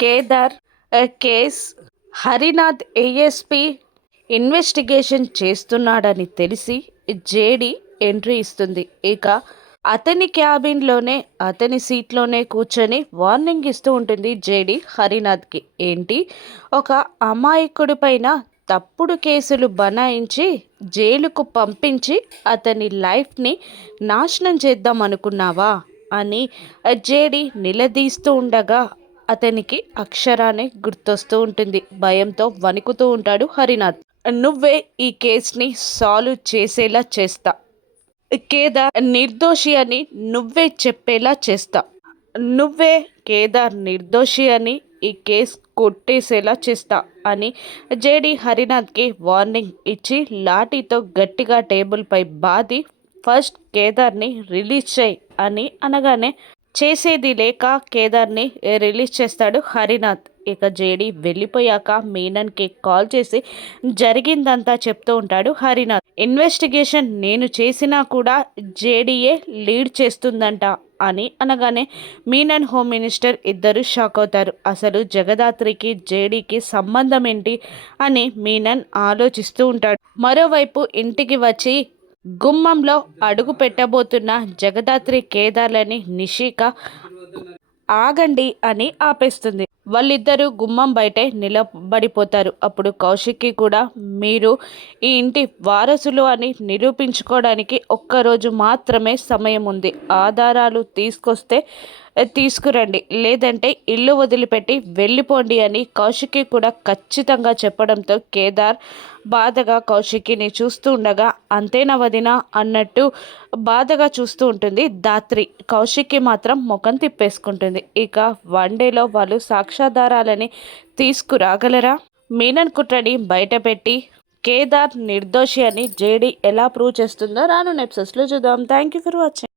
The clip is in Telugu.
Kedar case Harinath ASP investigation చేస్తున్నాడని తెలిసి జేడి ఎంట్రీ ఇస్తుంది. ఇక అతని క్యాబిన్లోనే అతని సీట్లోనే కూర్చొని వార్నింగ్ ఇస్తూ ఉంటుంది జేడి హరినాథ్కి. ఏంటి, ఒక అమాయకుడి పైన తప్పుడు కేసులు బనాయించి జైలుకు పంపించి అతని లైఫ్ని నాశనం చేద్దాం అనుకున్నావా అని జేడి నిలదీస్తూ ఉండగా అతనికి అక్షరాన్ని గుర్తొస్తూ ఉంటుంది. భయంతో వణుకుతూ ఉంటాడు హరినాథ్. నువ్వే ఈ కేసుని సాల్వ్ చేసేలా చేస్తా, కేదార్ నిర్దోషి అని నువ్వే చెప్పేలా చేస్తా, నువ్వే కేదార్ నిర్దోషి అని ఈ కేసు కొట్టేసేలా చేస్తా అని జేడి హరినాథ్కి వార్నింగ్ ఇచ్చి లాఠీతో గట్టిగా టేబుల్పై బాది ఫస్ట్ కేదార్ని రిలీజ్ చేయి అని అనగానే చేసేది లేక కేదార్ని రిలీజ్ చేస్తాడు హరినాథ్. ఇక జేడి వెళ్ళిపోయాక మీనన్కి కాల్ చేసి జరిగిందంతా చెప్తూ ఉంటాడు హరినాథ్. ఇన్వెస్టిగేషన్ నేను చేసినా కూడా జేడీయే లీడ్ చేస్తుందంట అని అనగానే మీనన్ హోమ్ మినిస్టర్ ఇద్దరు షాక్ అవుతారు. అసలు జగదాత్రికి జేడీకి సంబంధం ఏంటి అని మీనన్ ఆలోచిస్తూ ఉంటాడు. మరోవైపు ఇంటికి వచ్చి గుమ్మంలో అడుగు పెట్టబోతున్న జగదాత్రి కేదార్లని నిషిక ఆగండి అని ఆపేస్తుంది. వాళ్ళిద్దరూ గుమ్మం బయటే నిలబడిపోతారు. అప్పుడు కౌశిక్కి కూడా మీరు ఈ ఇంటి వారసులు అని నిరూపించుకోవడానికి ఒక్కరోజు మాత్రమే సమయం ఉంది, ఆధారాలు తీసుకొస్తే తీసుకురండి, లేదంటే ఇల్లు వదిలిపెట్టి వెళ్ళిపోండి అని కౌశిక్కి కూడా ఖచ్చితంగా చెప్పడంతో కేదార్ బాధగా కౌశిక్కిని చూస్తూ ఉండగా అంతేనా వదినా అన్నట్టు బాధగా చూస్తూ ఉంటుంది ధాత్రి. కౌశిక్కి మాత్రం ముఖం తిప్పేసుకుంటుంది. ఇక వన్ డేలో వాళ్ళు సాక్ష్యాధారాలని తీసుకురాగలరా? మీనన్ కుట్రని బయటపెట్టి కేదార్ నిర్దోషి అని జేడి ఎలా ప్రూవ్ చేస్తుందో రాను ఎపిసోడ్స్లో చూద్దాం. Thank you for watching.